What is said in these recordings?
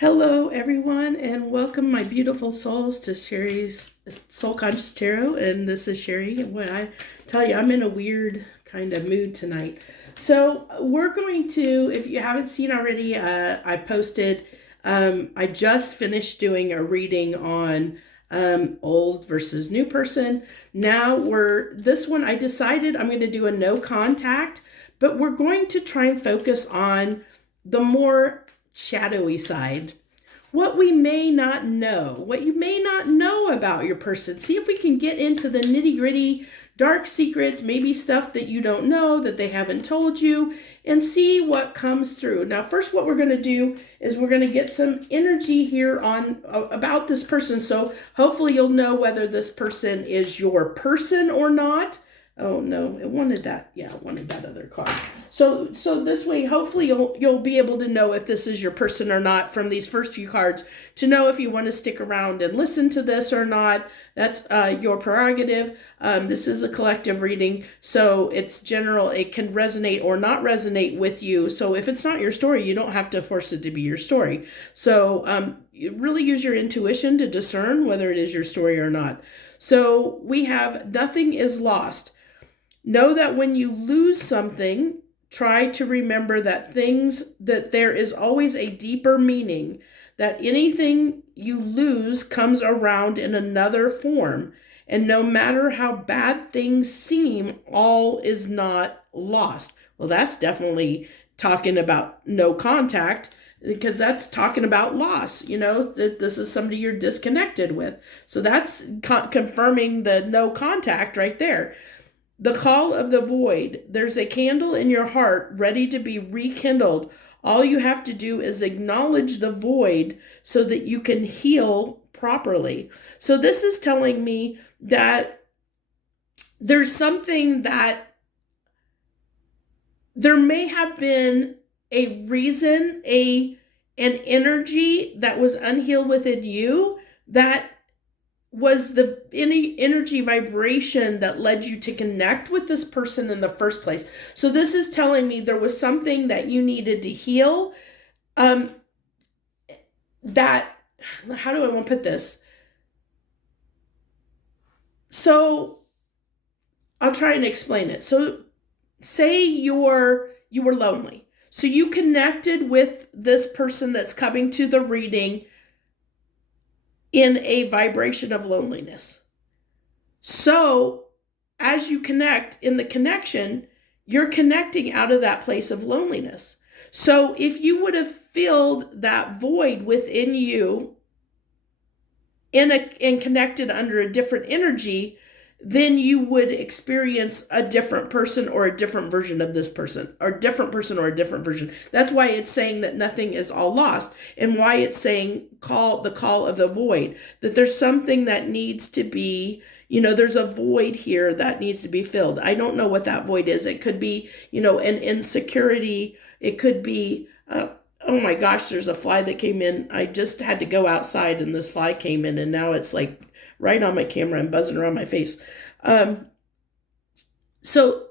Hello, everyone, and welcome, my beautiful souls, to Sherry's Soul Conscious Tarot. And this is Sherry. When I tell you, I'm in a weird kind of mood tonight. So, we're going to, if you haven't seen already, I posted, I just finished doing a reading on old versus new person. Now, this one, I decided I'm going to do a no contact, but we're going to try and focus on the more shadowy side, what we may not know, what you may not know about your person. See if we can get into the nitty-gritty, dark secrets, maybe stuff that you don't know that they haven't told you, and see what comes through. Now, first, what we're going to do is we're going to get some energy here on about this person. So hopefully you'll know whether this person is your person or not. Oh no, it wanted that. Yeah, it wanted that other card. So this way, hopefully you'll be able to know if this is your person or not from these first few cards, to know if you want to stick around and listen to this or not. That's your prerogative. This is a collective reading, so it's general. It can resonate or not resonate with you. So if it's not your story, you don't have to force it to be your story. So you really use your intuition to discern whether it is your story or not. So we have nothing is lost. Know that when you lose something, try to remember that there is always a deeper meaning, that anything you lose comes around in another form. And no matter how bad things seem, all is not lost. Well, that's definitely talking about no contact, because that's talking about loss. You know, that this is somebody you're disconnected with. So that's confirming the no contact right there. The call of the void. There's a candle in your heart ready to be rekindled. All you have to do is acknowledge the void so that you can heal properly. So this is telling me that there's something that there may have been a reason, an energy that was unhealed within you that was the energy vibration that led you to connect with this person in the first place. So this is telling me there was something that you needed to heal. That, how do I want to put this? So I'll try and explain it. So say you were lonely. So you connected with this person that's coming to the reading in a vibration of loneliness. So as you connect in the connection, you're connecting out of that place of loneliness. So if you would have filled that void within you and connected under a different energy, then you would experience a different person or a different version of this person, or a different person or a different version. That's why it's saying that nothing is all lost, and why it's saying the call of the void, that there's something that needs to be, there's a void here that needs to be filled. I don't know what that void is. It could be, an insecurity. It could be, oh my gosh, there's a fly that came in. I just had to go outside and this fly came in, and now it's like right on my camera and buzzing around my face. So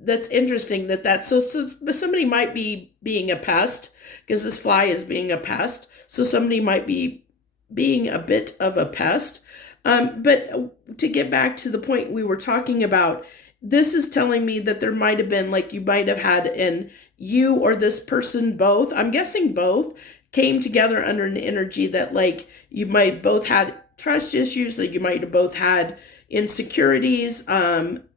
that's interesting so somebody might be being a pest, because this fly is being a pest. So somebody might be being a bit of a pest. But to get back to the point we were talking about, this is telling me that there might have been, like, you might have had, and you or this person both, I'm guessing both, came together under an energy that, like, you might both had trust issues, that you might have both had insecurities,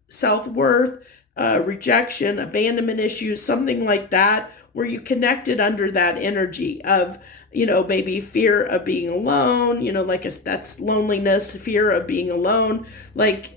self-worth, rejection, abandonment issues, something like that, where you connected under that energy of, maybe fear of being alone, that's loneliness, fear of being alone. Like,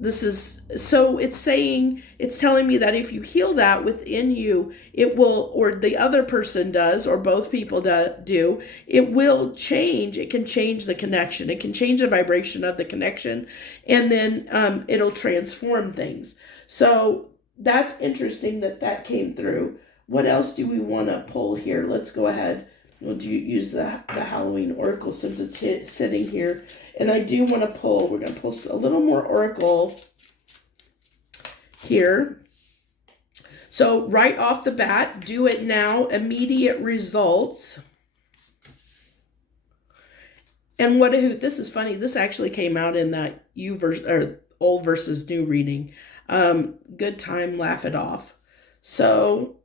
this is, so it's telling me that if you heal that within you, it will, or the other person does, or both people do, it will change. It can change the connection. It can change the vibration of the connection, and then it'll transform things. So that's interesting that came through. What else do we want to pull here? Let's go ahead. We'll use the Halloween Oracle, since it's sitting here. And I do want to pull, we're going to pull a little more Oracle here. So right off the bat, do it now, immediate results. And what a hoot. This is funny. This actually came out in that old versus new reading. Good time, laugh it off. So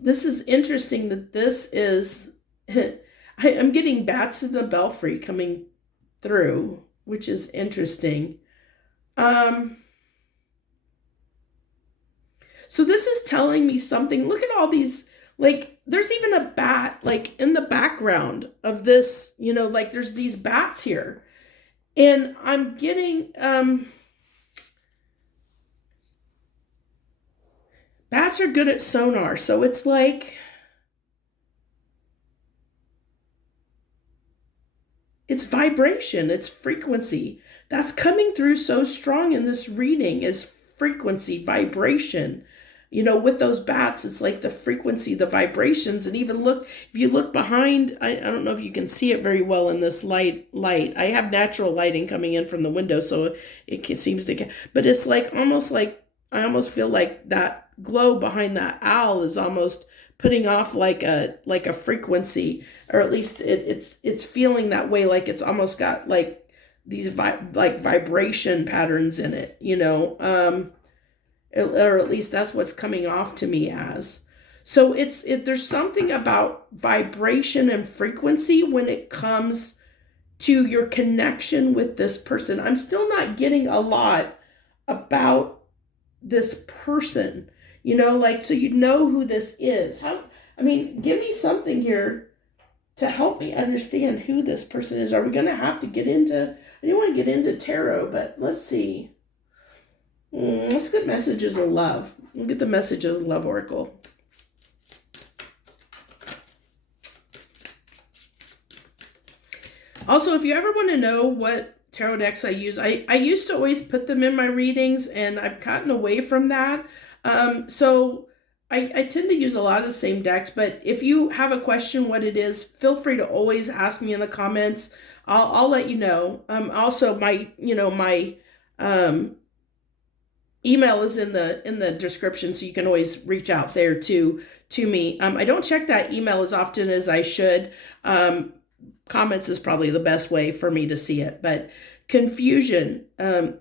this is interesting that this is, I'm getting bats in the belfry coming through, which is interesting. So this is telling me something. Look at all these, like, there's even a bat, like, in the background of this, like, there's these bats here. And I'm getting, bats are good at sonar. So it's like, it's vibration, it's frequency. That's coming through so strong in this reading is frequency, vibration. With those bats, it's like the frequency, the vibrations. And even look, if you look behind, I don't know if you can see it very well in this light. I have natural lighting coming in from the window, so it seems to get, but it's like, I almost feel like that glow behind that owl is almost putting off like a frequency, or at least it's feeling that way, like it's almost got like these vibration patterns in it, or at least that's what's coming off to me as. So there's something about vibration and frequency when it comes to your connection with this person. I'm still not getting a lot about this person, so who this is. Give me something here to help me understand who this person is. Are we going to have to get into, I don't want to get into tarot, but let's see. Let's get messages of love. We'll get the message of the love oracle. Also, if you ever want to know what tarot decks I use, I used to always put them in my readings, and I've gotten away from that. So I tend to use a lot of the same decks, but if you have a question what it is, feel free to always ask me in the comments. I'll let you know. Also, my email is in the description, so you can always reach out there to me. I don't check that email as often as I should. Comments is probably the best way for me to see it. But confusion.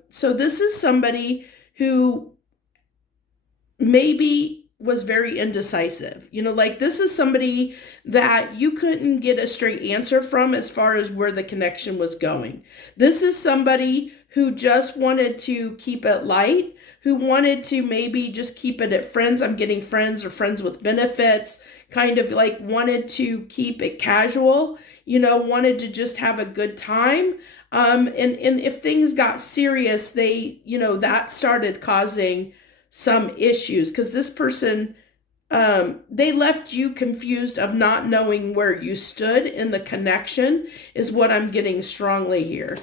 So this is somebody who maybe was very indecisive. This is somebody that you couldn't get a straight answer from as far as where the connection was going. This is somebody who just wanted to keep it light, who wanted to maybe just keep it at friends. I'm getting friends or friends with benefits, kind of like wanted to keep it casual, wanted to just have a good time. And if things got serious, that started causing some issues, because this person, they left you confused of not knowing where you stood in the connection, is what I'm getting strongly here.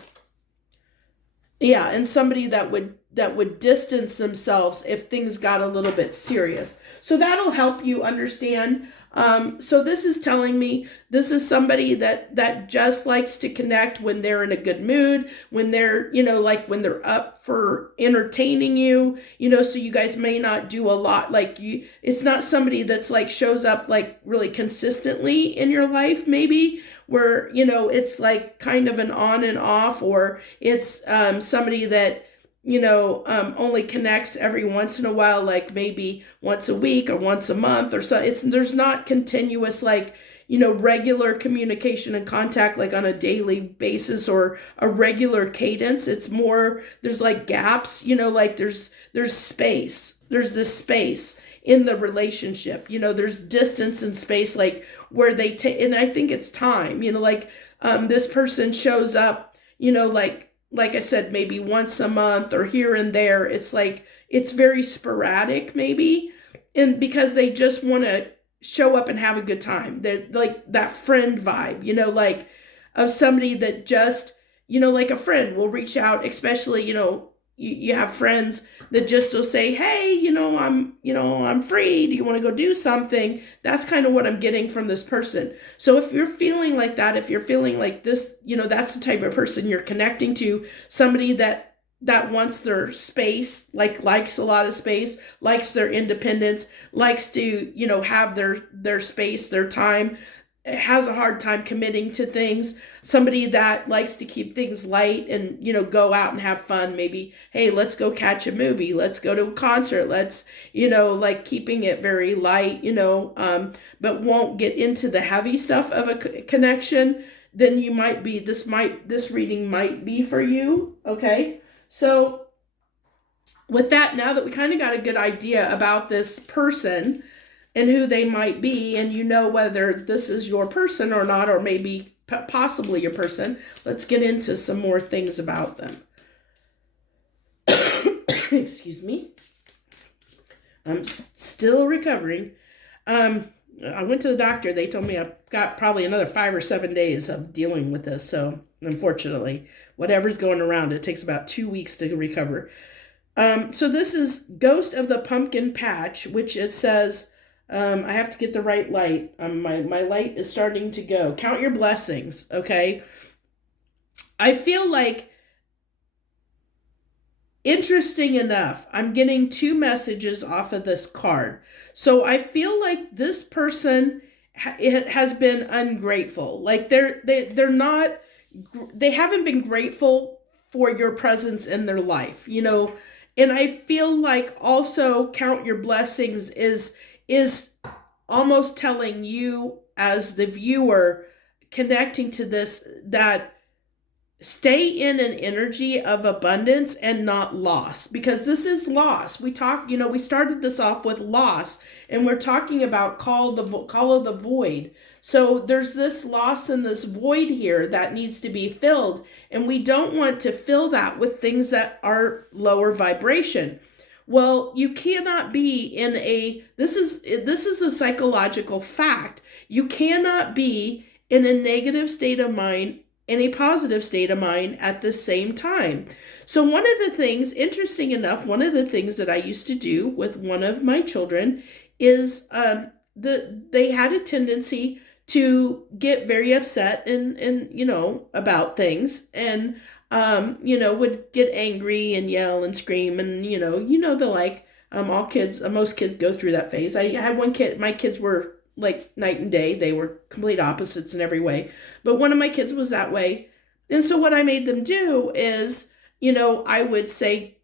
Yeah, and somebody that would distance themselves if things got a little bit serious. So that'll help you understand. So this is telling me this is somebody that just likes to connect when they're in a good mood, when they're, when they're up for entertaining you, so you guys may not do a lot. It's not somebody that's like shows up like really consistently in your life, maybe, where, it's like kind of an on and off, or it's somebody that, only connects every once in a while, like maybe once a week or once a month or so. There's not continuous, regular communication and contact, like on a daily basis or a regular cadence. It's more, there's like gaps, there's space. There's this space in the relationship, there's distance and space, like where they take, and I think it's time, this person shows up, like I said, maybe once a month or here and there. It's like, it's very sporadic maybe. And because they just want to show up and have a good time. They're like that friend vibe, of somebody that just, like a friend will reach out, especially, you have friends that just will say, hey, I'm free. Do you want to go do something? That's kind of what I'm getting from this person. So if you're feeling like that, if you're feeling like this, that's the type of person you're connecting to, somebody that wants their space, likes a lot of space, likes their independence, likes to, have their space, their time. has a hard time committing to things, somebody that likes to keep things light and, go out and have fun. Maybe, hey, let's go catch a movie, let's go to a concert, let's, like keeping it very light, but won't get into the heavy stuff of a connection, then you might be, this reading might be for you. Okay. So with that, now that we kind of got a good idea about this person and who they might be, and whether this is your person or not, or maybe possibly your person, let's get into some more things about them. Excuse me. I'm still recovering. I went to the doctor. They told me I've got probably another 5 or 7 days of dealing with this. So unfortunately, whatever's going around, it takes about 2 weeks to recover. So this is Ghost of the Pumpkin Patch, which it says, I have to get the right light. My light is starting to go. Count your blessings, okay? I feel like, interesting enough, I'm getting 2 messages off of this card. So I feel like this person has been ungrateful. Like they haven't been grateful for your presence in their life, And I feel like also count your blessings is almost telling you as the viewer connecting to this, that stay in an energy of abundance and not loss, because this is loss. We started this off with loss, and we're talking about call of the void. So there's this loss and this void here that needs to be filled, and we don't want to fill that with things that are lower vibration. Well, you cannot be in this is a psychological fact. You cannot be in a negative state of mind and a positive state of mind at the same time. So one of the things, interesting enough, one of the things that I used to do with one of my children is they had a tendency to get very upset and about things, and would get angry and yell and scream, and most kids go through that phase. I had one kid, my kids were like night and day. They were complete opposites in every way. But one of my kids was that way. And so what I made them do is, I would say,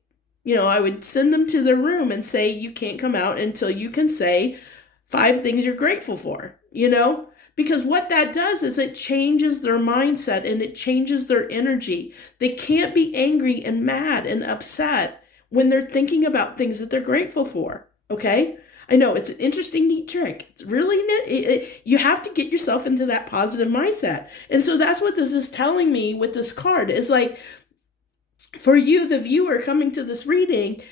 I would send them to their room and say, you can't come out until you can say 5 things you're grateful for, because what that does is it changes their mindset and it changes their energy. They can't be angry and mad and upset when they're thinking about things that they're grateful for. Okay. I know it's an interesting, neat trick. It's really neat. You have to get yourself into that positive mindset. And so that's what this is telling me with this card, is like, for you, the viewer coming to this reading,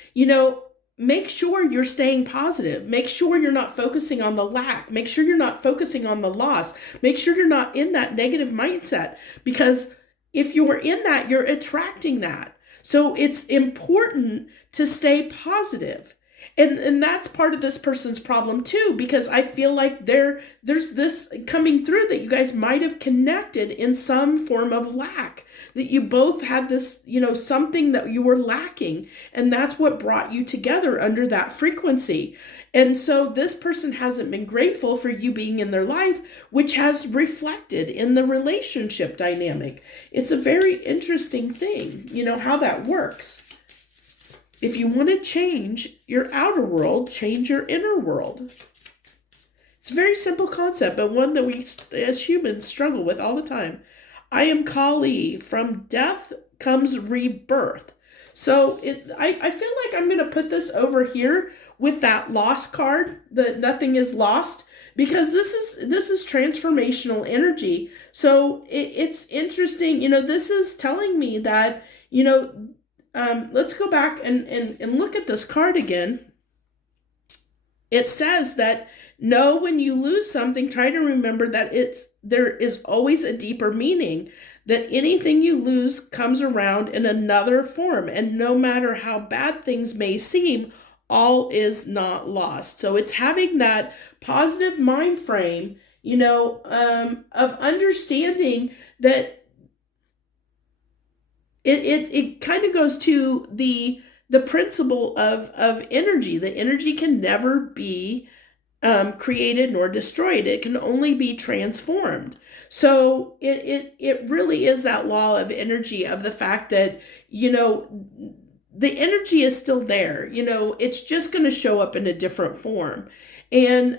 make sure you're staying positive. Make sure you're not focusing on the lack. Make sure you're not focusing on the loss. Make sure you're not in that negative mindset, because if you're in that, you're attracting that. So it's important to stay positive. And that's part of this person's problem too, because I feel like there's this coming through that you guys might have connected in some form of lack, that you both had this, something that you were lacking, and that's what brought you together under that frequency. And so this person hasn't been grateful for you being in their life, which has reflected in the relationship dynamic. It's a very interesting thing, how that works. If you want to change your outer world, change your inner world. It's a very simple concept, but one that we as humans struggle with all the time. I am Kali. From death comes rebirth. So I feel like I'm going to put this over here with that lost card, that nothing is lost, because this is transformational energy. So it's interesting. This is telling me that, let's go back and look at this card again. It says that when you lose something, try to remember that there is always a deeper meaning, that anything you lose comes around in another form. And no matter how bad things may seem, all is not lost. So it's having that positive mind frame, of understanding that it kind of goes to the principle of energy. The energy can never be created nor destroyed. It can only be transformed. So it really is that law of energy, of the fact that, the energy is still there. It's just going to show up in a different form. And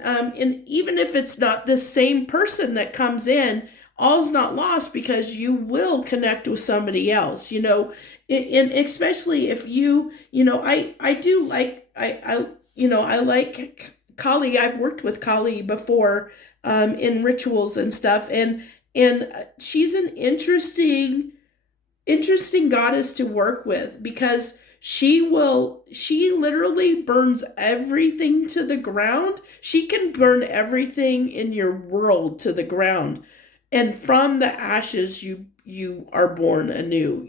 even if it's not the same person that comes in, all's not lost, because you will connect with somebody else, and especially if I do like, I like Kali. I've worked with Kali before, in rituals and stuff. And she's an interesting goddess to work with, because she literally burns everything to the ground. She can burn everything in your world to the ground. And from the ashes, you are born anew,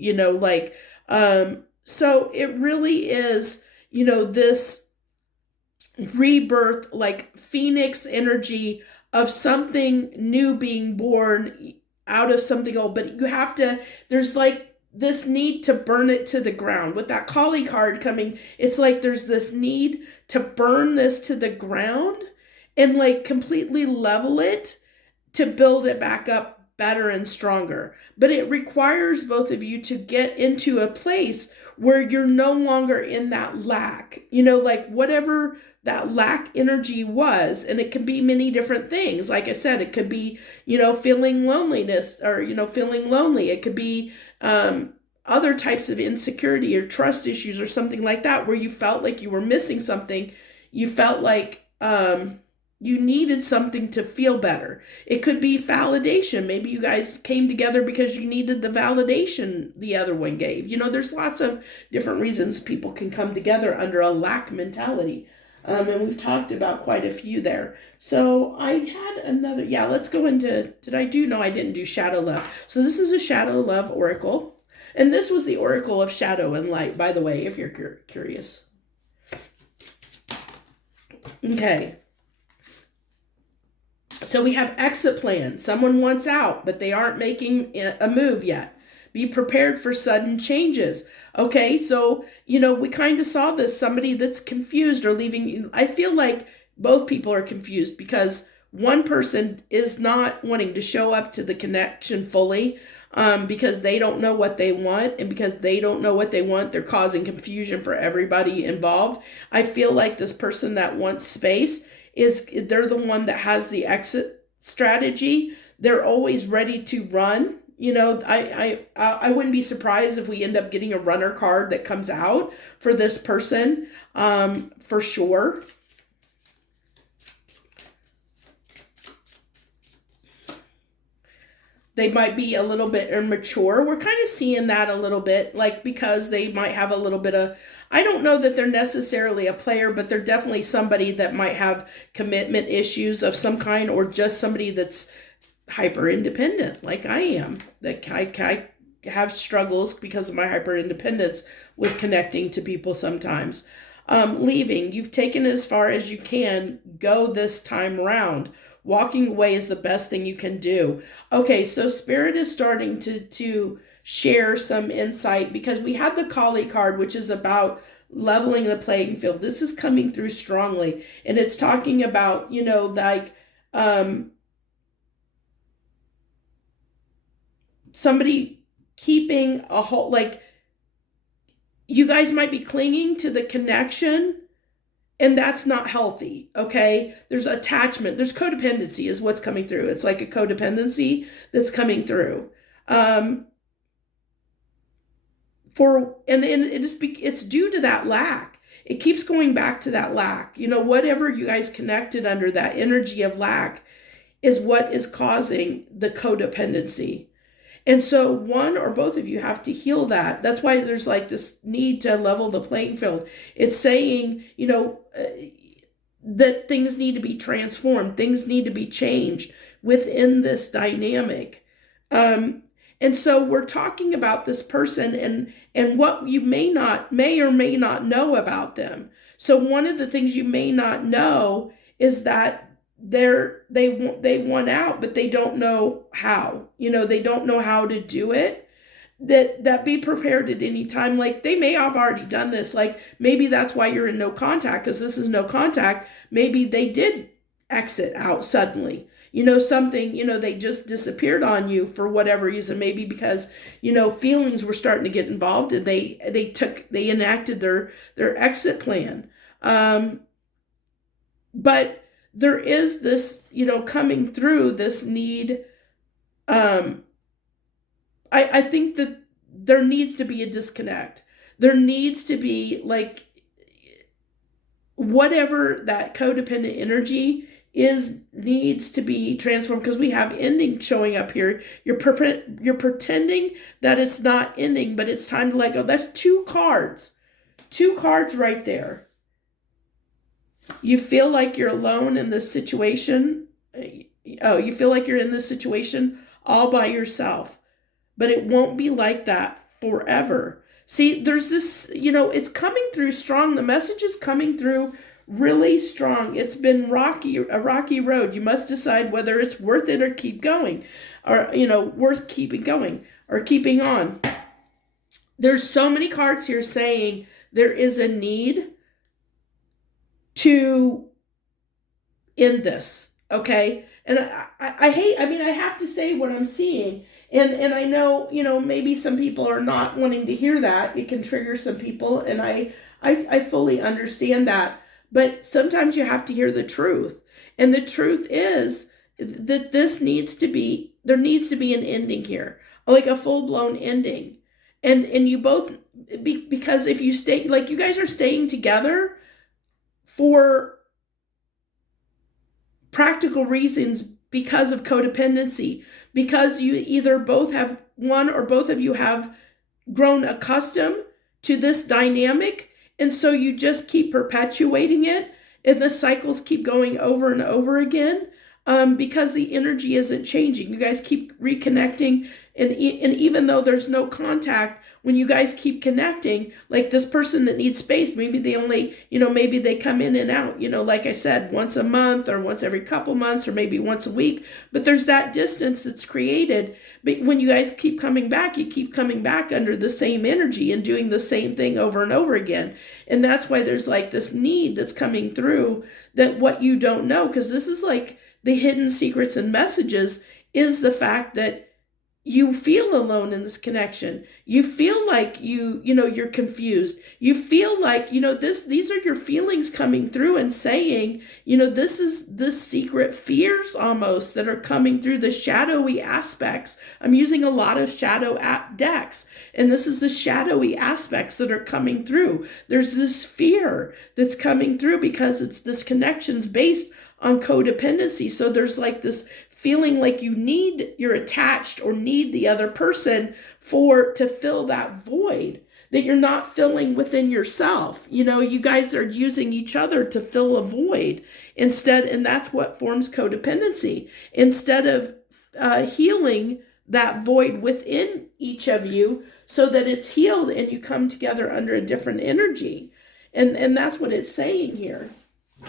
so it really is, this rebirth, like phoenix energy of something new being born out of something old. But there's like this need to burn it to the ground. With that Kali card coming, it's like there's this need to burn this to the ground and like completely level it to build it back up better and stronger. But it requires both of you to get into a place where you're no longer in that lack, like whatever that lack energy was. And it can be many different things. Like I said, it could be, feeling loneliness, or, feeling lonely. It could be other types of insecurity or trust issues or something like that, where you felt like you were missing something. You felt like you needed something to feel better. It could be validation. Maybe you guys came together because you needed the validation the other one gave. There's lots of different reasons people can come together under a lack mentality. And we've talked about quite a few there. So I had another, let's go into, I didn't do shadow love. So this is a shadow love oracle. And this was the oracle of shadow and light, by the way, if you're curious. Okay. So we have exit plan. Someone wants out, but they aren't making a move yet. Be prepared for sudden changes. Okay, so, we kind of saw this, somebody that's confused or leaving. I feel like both people are confused, because one person is not wanting to show up to the connection fully, because they don't know what they want. And because they don't know what they want, they're causing confusion for everybody involved. I feel like this person that wants space they're the one that has the exit strategy. They're always ready to run. I wouldn't be surprised if we end up getting a runner card that comes out for this person, for sure. They might be a little bit immature. We're kind of seeing that a little bit, like, because they might have a little bit of, I don't know that they're necessarily a player, but they're definitely somebody that might have commitment issues of some kind, or just somebody that's hyper independent, like I am. That I have struggles because of my hyper independence with connecting to people sometimes. Leaving, you've taken as far as you can go this time around. Walking away is the best thing you can do. Okay, so Spirit is starting to share some insight, because we had the Kali card, which is about leveling the playing field. This is coming through strongly, and it's talking about, somebody keeping a whole, like, you guys might be clinging to the connection, and that's not healthy, okay? There's attachment. There's codependency is what's coming through. It's like a codependency that's coming through. It's due to that lack. It keeps going back to that lack. Whatever you guys connected under, that energy of lack, is what is causing the codependency. And so one or both of you have to heal that. That's why there's like this need to level the playing field. It's saying, that things need to be transformed. Things need to be changed within this dynamic. And so we're talking about this person and what you may or may not know about them. So one of the things you may not know is that they want out, but they don't know how. They don't know how to do it. That be prepared at any time. Like, they may have already done this. Like, maybe that's why you're in no contact, because this is no contact. Maybe they did exit out suddenly. You know, something, you know, they just disappeared on you for whatever reason, maybe because, you know, feelings were starting to get involved and they enacted their exit plan. But there is this, you know, coming through this need. I think that there needs to be a disconnect. There needs to be like whatever that codependent energy is needs to be transformed, because we have ending showing up here. You're pretending that it's not ending, but it's time to let go. That's two cards right there. You feel like you're alone in this situation. Oh, you feel like you're in this situation all by yourself, but it won't be like that forever. See, there's this, you know, it's coming through strong. The message is coming through really strong. It's been a rocky road. You must decide whether it's worth it or keep going, or, you know, worth keeping going or keeping on. There's so many cards here saying there is a need to end this, okay? And I hate, I mean, I have to say what I'm seeing. And I know, you know, maybe some people are not wanting to hear that. It can trigger some people, and I fully understand that. But sometimes you have to hear the truth. And the truth is that there needs to be an ending here, like a full-blown ending. And you both, because if you stay, like you guys are staying together for practical reasons because of codependency, because you either both have, one or both of you have grown accustomed to this dynamic, and so you just keep perpetuating it, and the cycles keep going over and over again, because the energy isn't changing. You guys keep reconnecting, and even though there's no contact, when you guys keep connecting, like this person that needs space, maybe they only, you know, maybe they come in and out, you know, like I said, once a month or once every couple months or maybe once a week, but there's that distance that's created. But when you guys keep coming back, you keep coming back under the same energy and doing the same thing over and over again. And that's why there's like this need that's coming through, that what you don't know, because this is like the hidden secrets and messages, is the fact that you feel alone in this connection. You feel like you know, you're confused. You feel like, you know, these are your feelings coming through and saying, you know, this is the secret fears almost that are coming through, the shadowy aspects. I'm using a lot of shadow decks, and this is the shadowy aspects that are coming through. There's this fear that's coming through because it's this connection's based on codependency. So there's like this feeling like you're attached or need the other person to fill that void that you're not filling within yourself. You know, you guys are using each other to fill a void instead, and that's what forms codependency. Instead of healing that void within each of you so that it's healed and you come together under a different energy. And that's what it's saying here.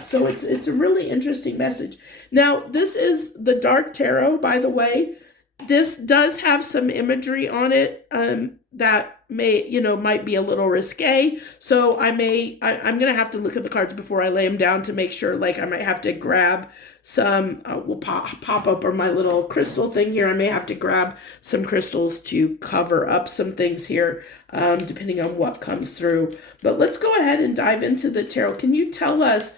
So it's a really interesting message. Now, this is the Dark Tarot, by the way. This does have some imagery on it that may, you know, might be a little risque. So I'm going to have to look at the cards before I lay them down to make sure, like I might have to grab some, will pop up on my little crystal thing here. I may have to grab some crystals to cover up some things here, depending on what comes through. But let's go ahead and dive into the tarot. Can you tell us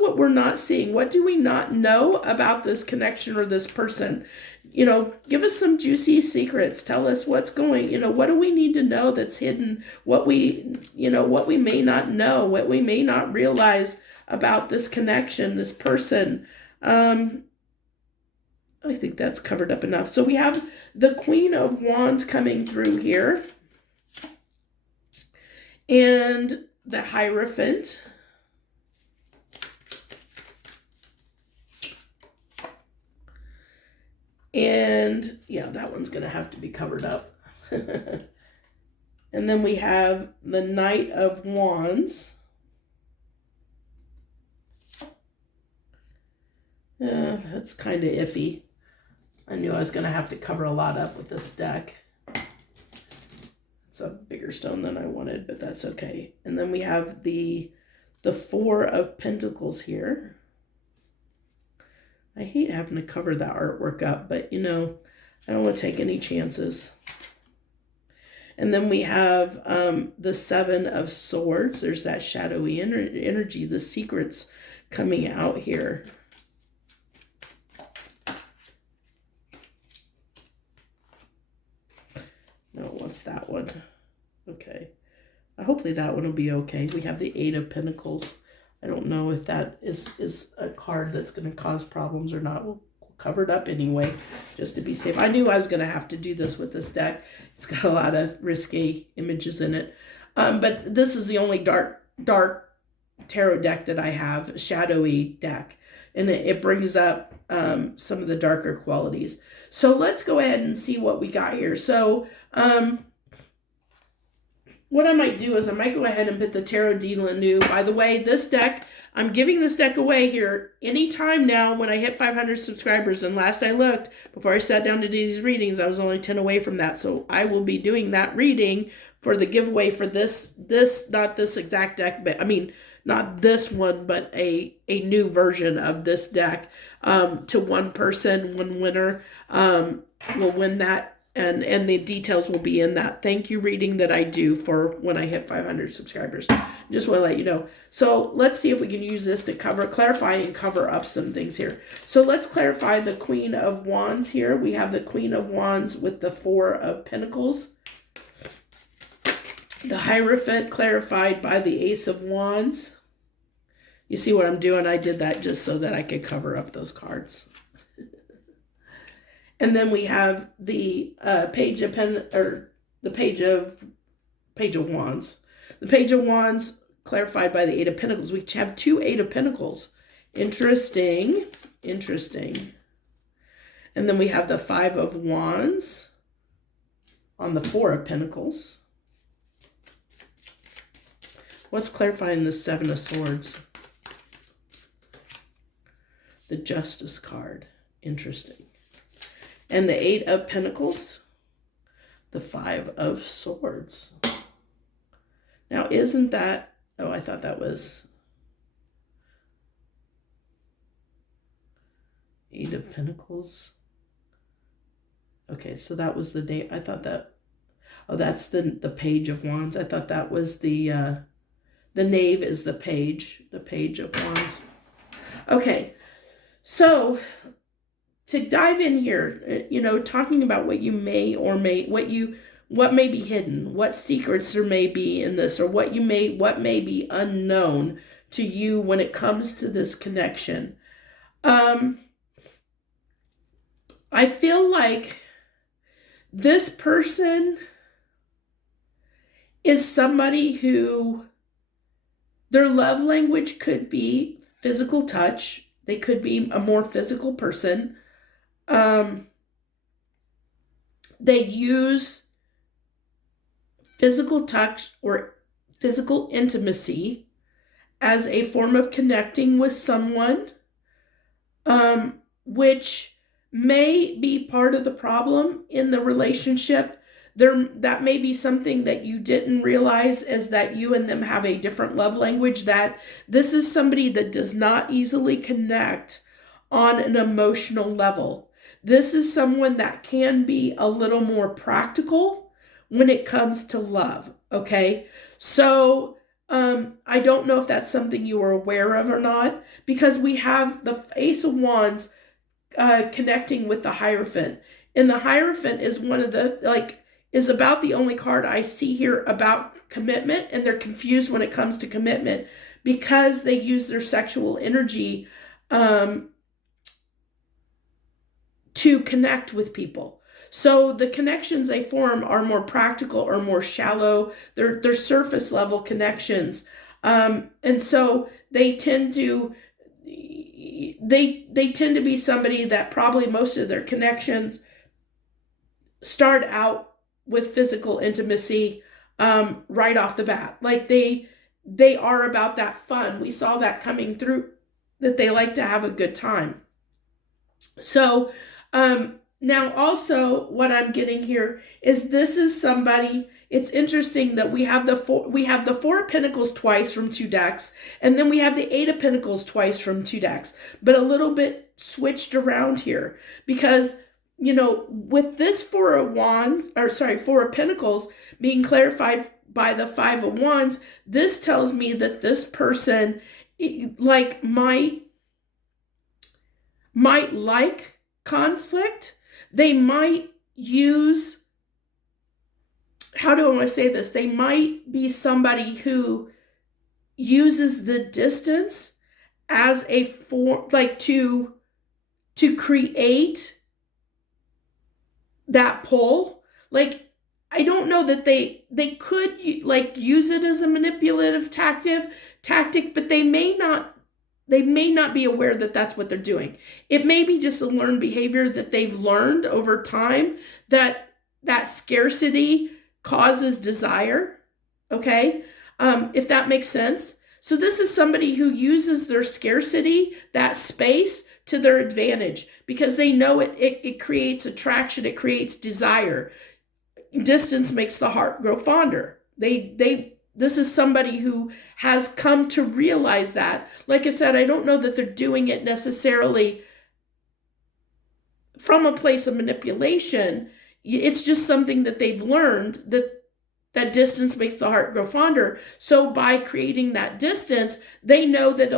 what we're not seeing? What do we not know about this connection or this person? You know, give us some juicy secrets. Tell us what's going, you know, what do we need to know that's hidden? What we may not know, what we may not realize about this connection, this person. I think that's covered up enough. So we have the Queen of Wands coming through here, and the Hierophant. And yeah, that one's going to have to be covered up. And then we have the Knight of Wands. That's kind of iffy. I knew I was going to have to cover a lot up with this deck. It's a bigger stone than I wanted, but that's okay. And then we have the Four of Pentacles here. I hate having to cover that artwork up, but you know, I don't want to take any chances. And then we have the Seven of Swords. There's that shadowy energy, the secrets coming out here. No, what's that one? Okay. Hopefully that one will be okay. We have the Eight of Pentacles. I don't know if that is a card that's going to cause problems or not. We'll cover it up anyway, just to be safe. I knew I was going to have to do this with this deck. It's got a lot of risky images in it. But this is the only dark tarot deck that I have, shadowy deck. And it brings up some of the darker qualities. So let's go ahead and see what we got here. So what I might do is I might go ahead and put the Tarot de la New. By the way, this deck, I'm giving this deck away here anytime now when I hit 500 subscribers. And last I looked, before I sat down to do these readings, I was only 10 away from that. So I will be doing that reading for the giveaway for this not this exact deck, but I mean, not this one, but a new version of this deck. To one person, one winner will win that. And the details will be in that thank you reading that I do for when I hit 500 subscribers. Just want to let you know. So let's see if we can use this to clarify and cover up some things here. So let's clarify the Queen of Wands here. We have the Queen of Wands with the Four of Pentacles. The Hierophant clarified by the Ace of Wands. You see what I'm doing? I did that just so that I could cover up those cards. And then we have the Page of Wands. The Page of Wands clarified by the Eight of Pentacles. We have two Eight of Pentacles. Interesting. Interesting. And then we have the Five of Wands on the Four of Pentacles. What's clarifying the Seven of Swords? The Justice card. Interesting. And the Eight of Pentacles, the Five of Swords. Now, isn't that, oh, I thought that was Eight of Pentacles. Okay, so that was the name. I thought that, oh, that's the Page of Wands. I thought that was the Knave is the Page of Wands. Okay, so to dive in here, you know, talking about what you may or may, what may be hidden, what secrets there may be in this, or what may be unknown to you when it comes to this connection. I feel like this person is somebody who their love language could be physical touch. They could be a more physical person. They use physical touch or physical intimacy as a form of connecting with someone, which may be part of the problem in the relationship. That may be something that you didn't realize, is that you and them have a different love language, that this is somebody that does not easily connect on an emotional level. This is someone that can be a little more practical when it comes to love, okay? So I don't know if that's something you are aware of or not, because we have the Ace of Wands connecting with the Hierophant. And the Hierophant is one of the, is about the only card I see here about commitment, and they're confused when it comes to commitment because they use their sexual energy to connect with people. So the connections they form are more practical or more shallow. They're surface level connections. And so they tend to be somebody that probably most of their connections start out with physical intimacy right off the bat. Like they are about that fun. We saw that coming through, that they like to have a good time. So now also what I'm getting here is this is somebody, it's interesting that we have the Four of Pentacles twice from two decks, and then we have the Eight of Pentacles twice from two decks. But a little bit switched around here, because with this Four of Pentacles being clarified by the Five of Wands, this tells me that this person like might like conflict. They might use, how do I want to say this? They might be somebody who uses the distance as a form, like to create that pull. Like, I don't know that they could like use it as a manipulative tactic, but they may not be aware that that's what they're doing. It may be just a learned behavior that they've learned over time, that scarcity causes desire. Okay. If that makes sense. So this is somebody who uses their scarcity, that space, to their advantage, because they know it creates attraction, it creates desire. Distance makes the heart grow fonder. This is somebody who has come to realize that. Like I said, I don't know that they're doing it necessarily from a place of manipulation. It's just something that they've learned, that distance makes the heart grow fonder. So by creating that distance, they know that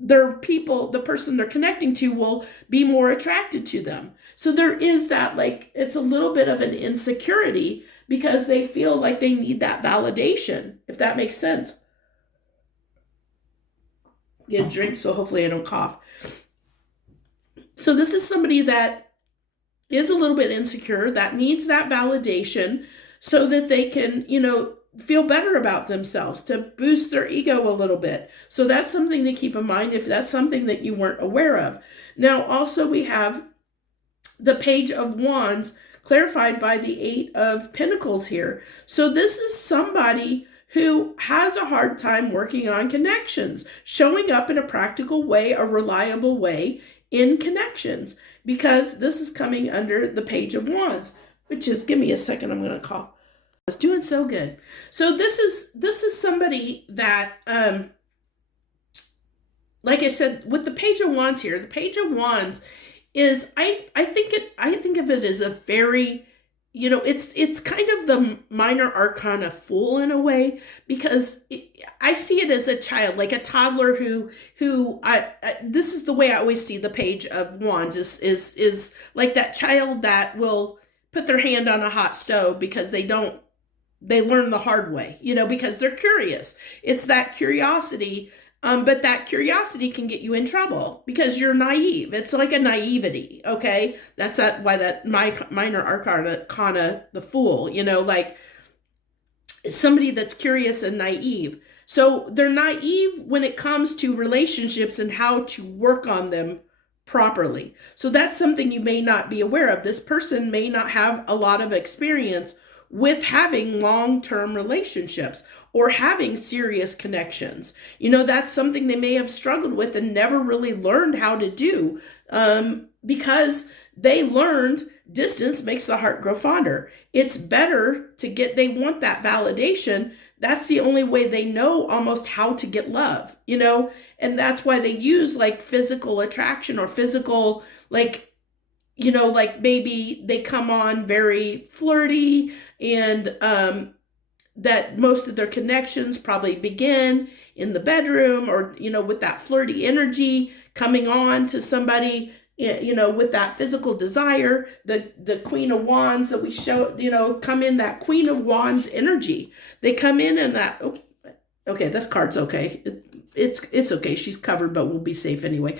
the person they're connecting to will be more attracted to them. So there is that, like, it's a little bit of an insecurity because they feel like they need that validation, if that makes sense. Get a drink, so hopefully I don't cough. So this is somebody that is a little bit insecure, that needs that validation so that they can, feel better about themselves, to boost their ego a little bit. So that's something to keep in mind if that's something that you weren't aware of. Now, also we have the Page of Wands clarified by the Eight of Pentacles here. So this is somebody who has a hard time working on connections, showing up in a practical way, a reliable way in connections, because this is coming under the Page of Wands, which is, give me a second, I'm going to cough. It's doing so good. So this is somebody that, like I said, with the Page of Wands here, the Page of Wands is, I think of it as a very, it's kind of the minor arcana Fool in a way, because I see it as a child, like a toddler who this is the way I always see the Page of Wands is like that child that will put their hand on a hot stove because they learn the hard way, because they're curious. It's that curiosity. But that curiosity can get you in trouble because you're naive. It's like a naivety. Okay. That's why that minor arcana, the Fool, like it's somebody that's curious and naive. So they're naive when it comes to relationships and how to work on them properly. So that's something you may not be aware of. This person may not have a lot of experience with having long-term relationships or having serious connections. That's something they may have struggled with and never really learned how to do, because they learned distance makes the heart grow fonder. It's better they want that validation. That's the only way they know almost how to get love, and that's why they use like physical attraction or physical, like maybe they come on very flirty, and that most of their connections probably begin in the bedroom, or, with that flirty energy coming on to somebody, with that physical desire. The Queen of Wands that we show, come in that Queen of Wands energy. They come in that, okay, this card's okay. It's okay. She's covered, but we'll be safe anyway.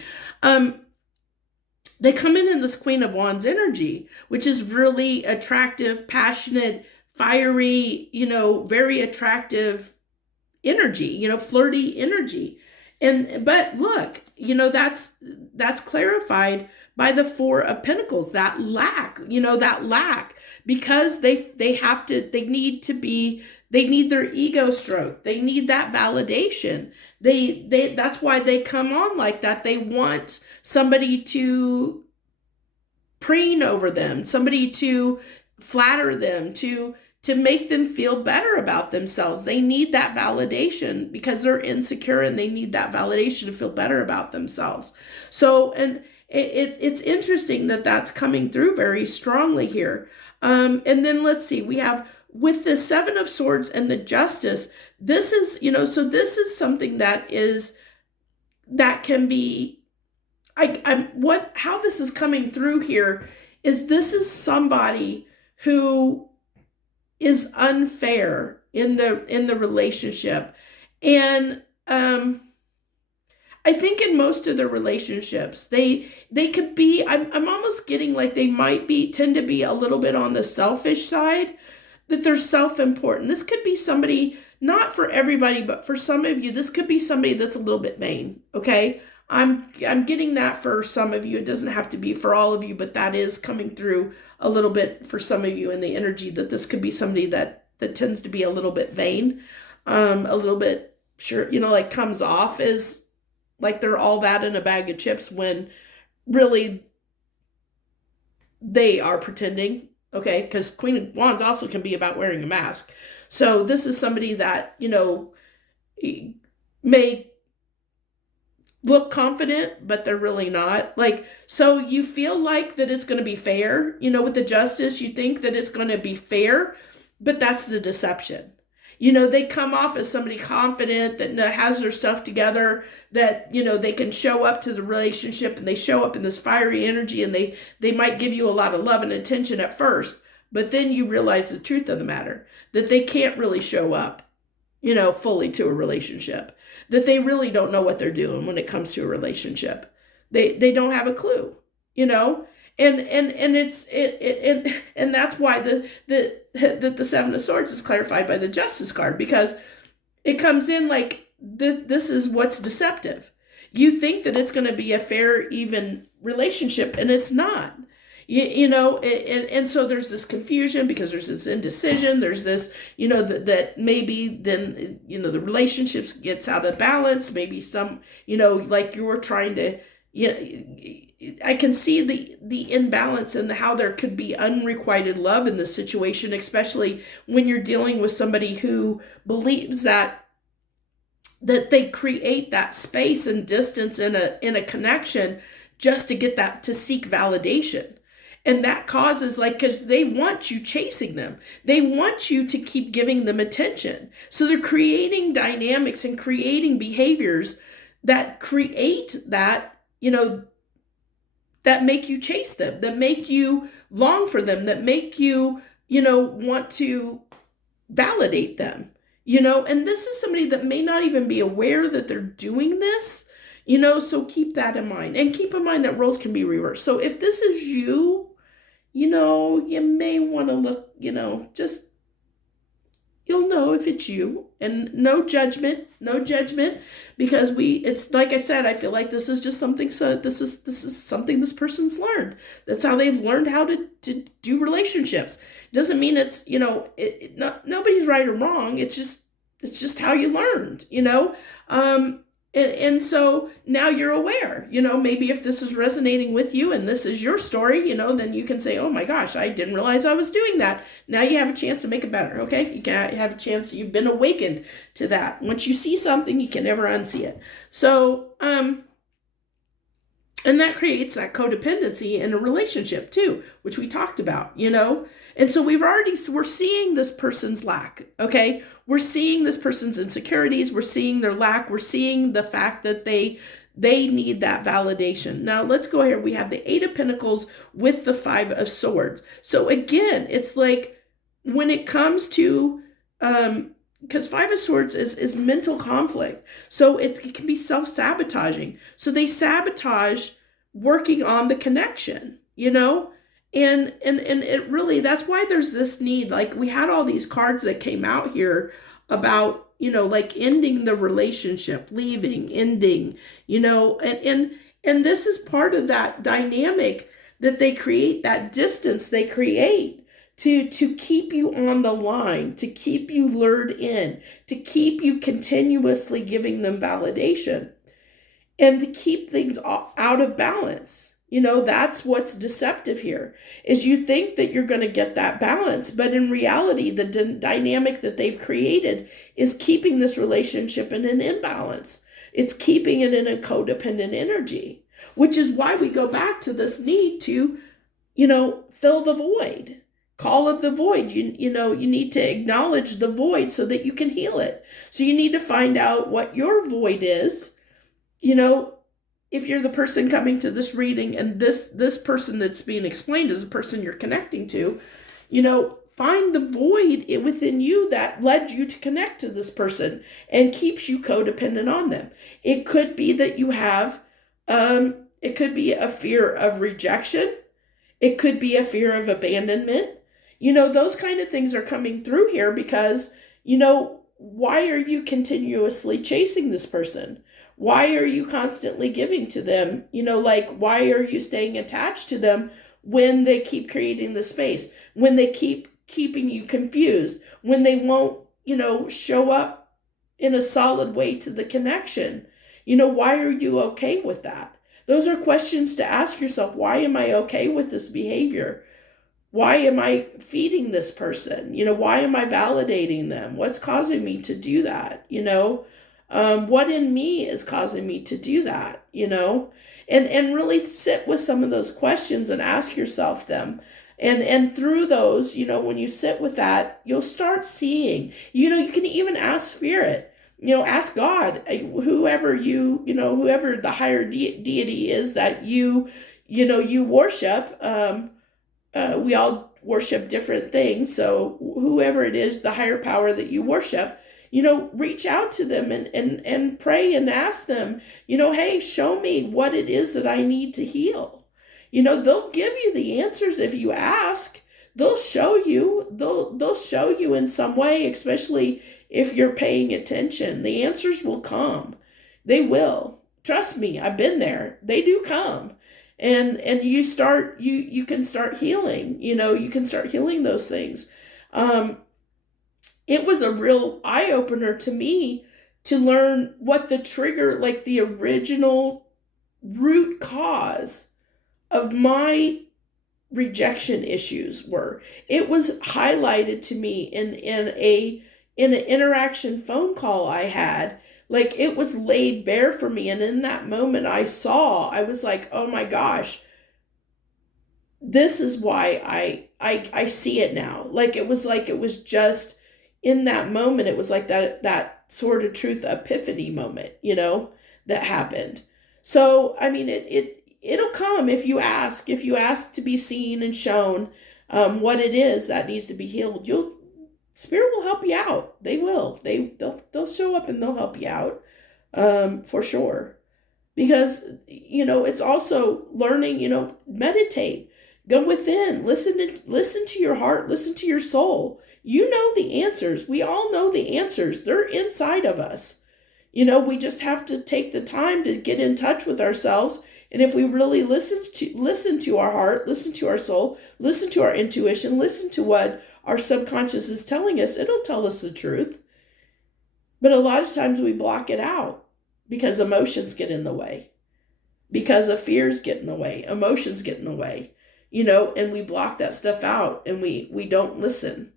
They come in this Queen of Wands energy, which is really attractive, passionate, fiery, very attractive energy, flirty energy. But look, that's clarified by the Four of Pentacles, that lack, because they need their ego stroked. They need that validation. That's why they come on like that. They want somebody to preen over them, somebody to flatter them, to to make them feel better about themselves. They need that validation because they're insecure and they need that validation to feel better about themselves. So, and it's interesting that that's coming through very strongly here. And then let's see, we have with the Seven of Swords and the Justice, this is, so this is something that can be, how this is coming through here is this is somebody who is unfair in the relationship. And I think in most of their relationships, they could be, I'm almost getting like they might tend to be a little bit on the selfish side, that they're self-important. This could be somebody, not for everybody, but for some of you, this could be somebody that's a little bit vain, okay? I'm getting that for some of you. It doesn't have to be for all of you, but that is coming through a little bit for some of you in the energy, that this could be somebody that tends to be a little bit vain, a little bit, sure, like comes off as like they're all that in a bag of chips when really they are pretending, okay? Because Queen of Wands also can be about wearing a mask. So this is somebody that, may look confident, but they're really not. Like, so you feel like that it's going to be fair, with the Justice, you think that it's going to be fair, but that's the deception. They come off as somebody confident that has their stuff together, that, they can show up to the relationship and they show up in this fiery energy and they might give you a lot of love and attention at first, but then you realize the truth of the matter, that they can't really show up, fully to a relationship, that they really don't know what they're doing when it comes to a relationship. They don't have a clue, and it's and that's why the Seven of Swords is clarified by the Justice card, because it comes in like this is what's deceptive. You think that it's going to be a fair, even relationship, and it's not. And so there's this confusion because there's this indecision. There's this, that maybe then, the relationships gets out of balance. Maybe some, like you're trying to, I can see the imbalance and how there could be unrequited love in this situation, especially when you're dealing with somebody who believes that they create that space and distance in a connection just to get that, to seek validation. And that causes, because they want you chasing them. They want you to keep giving them attention. So they're creating dynamics and creating behaviors that create that, that make you chase them, that make you long for them, that make you, want to validate them, and this is somebody that may not even be aware that they're doing this, so keep that in mind, and keep in mind that roles can be reversed. So if this is you, you may want to look, just, you'll know if it's you, and no judgment, because it's like I said, I feel like this is just something, so this is something this person's learned. That's how they've learned how to do relationships. Doesn't mean it's, nobody's right or wrong. It's just how you learned, And so now you're aware, maybe if this is resonating with you and this is your story, then you can say, oh my gosh, I didn't realize I was doing that. Now you have a chance to make it better, okay? You can have a chance, you've been awakened to that. Once you see something, you can never unsee it. So, and that creates that codependency in a relationship too, which we talked about, And so we're seeing this person's lack, okay? We're seeing this person's insecurities. We're seeing their lack. We're seeing the fact that they need that validation. Now let's go here. We have the Eight of Pentacles with the Five of Swords. So again, it's like when it comes to, because Five of Swords is mental conflict. So it can be self-sabotaging. So they sabotage working on the connection, And it really, that's why there's this need. Like we had all these cards that came out here about, like ending the relationship, leaving, ending, and this is part of that dynamic that they create, that distance they create to keep you on the line, to keep you lured in, to keep you continuously giving them validation, and to keep things out of balance. That's what's deceptive here, is you think that you're going to get that balance, but in reality, the dynamic that they've created is keeping this relationship in an imbalance. It's keeping it in a codependent energy, which is why we go back to this need to, fill the void. Call it the void. You need to acknowledge the void so that you can heal it. So you need to find out what your void is. If you're the person coming to this reading, and this person that's being explained is the person you're connecting to, find the void within you that led you to connect to this person and keeps you codependent on them. It could be that you have, it could be a fear of rejection. It could be a fear of abandonment. Those kind of things are coming through here because, why are you continuously chasing this person? Why are you constantly giving to them? Why are you staying attached to them when they keep creating the space, when they keep keeping you confused, when they won't, show up in a solid way to the connection? Why are you okay with that? Those are questions to ask yourself. Why am I okay with this behavior? Why am I feeding this person? Why am I validating them? What's causing me to do that? What in me is causing me to do that? And really sit with some of those questions and ask yourself them. And through those, when you sit with that, you'll start seeing, you can even ask spirit, ask God, whoever whoever the higher deity is that you worship. We all worship different things. So whoever it is, the higher power that you worship, reach out to them and pray and ask them, hey, show me what it is that I need to heal. They'll give you the answers if you ask. They'll show you, they'll show you in some way, especially if you're paying attention. The answers will come. They will. Trust me, I've been there. They do come. And you can start healing, you can start healing those things. It was a real eye-opener to me to learn what the trigger, like the original root cause of my rejection issues were. It was highlighted to me in an interaction phone call I had. Like, it was laid bare for me. And in that moment I was like, oh my gosh, this is why I see it now. It was just in that moment, it was like that sort of truth epiphany moment, that happened. So, I mean, it'll come if you ask to be seen and shown, what it is that needs to be healed. Spirit will help you out. They will. They'll show up and they'll help you out, for sure. Because, it's also learning, meditate, go within, listen to your heart, listen to your soul. You know the answers. We all know the answers. They're inside of us. We just have to take the time to get in touch with ourselves. And if we really listen to our heart, listen to our soul, listen to our intuition, listen to what our subconscious is telling us, it'll tell us the truth. But a lot of times we block it out because emotions get in the way, because of fears get in the way, emotions get in the way, and we block that stuff out and we don't listen.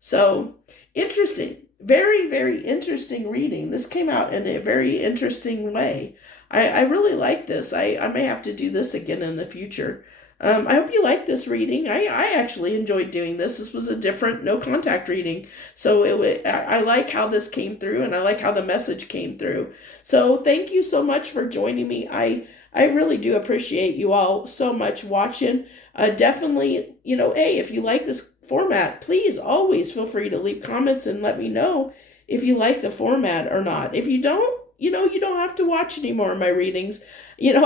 So interesting, very, very interesting reading. This came out in a very interesting way. I really like this. I may have to do this again in the future. I hope you like this reading. I actually enjoyed doing this. This was a different no contact reading. So I like how this came through, and I like how the message came through. So thank you so much for joining me. I really do appreciate you all so much watching. Definitely, hey, if you like this format, please always feel free to leave comments and let me know if you like the format or not. If you don't, you don't have to watch any more of my readings. I'm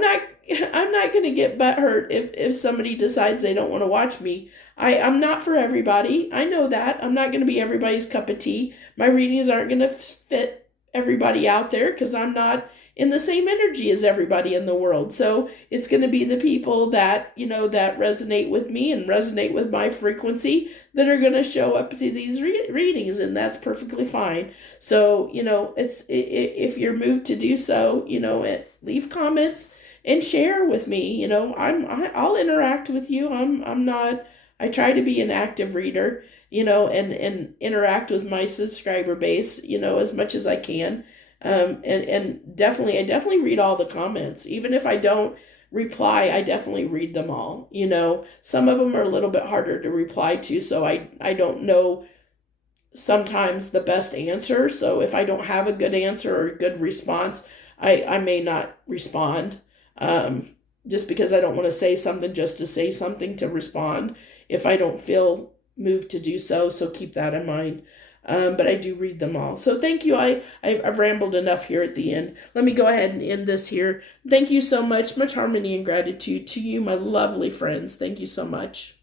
not going to get butthurt if somebody decides they don't want to watch me. I'm not for everybody. I know that. I'm not going to be everybody's cup of tea. My readings aren't going to fit everybody out there because I'm not in the same energy as everybody in the world. So it's going to be the people that, that resonate with me and resonate with my frequency that are going to show up to these readings, and that's perfectly fine. So, if you're moved to do so, leave comments and share with me. You know, I'll interact with you. I'm not. I try to be an active reader, you know, and interact with my subscriber base, you know, as much as I can. And definitely, I definitely read all the comments, even if I don't reply. I definitely read them all. You know, some of them are a little bit harder to reply to, so I don't know sometimes the best answer. So if I don't have a good answer or a good response, I may not respond, um, just because I don't want to say something just to say something to respond if I don't feel moved to do so. So keep that in mind. But I do read them all. So thank you. I've rambled enough here at the end. Let me go ahead and end this here. Thank you so much. Much harmony and gratitude to you, my lovely friends. Thank you so much.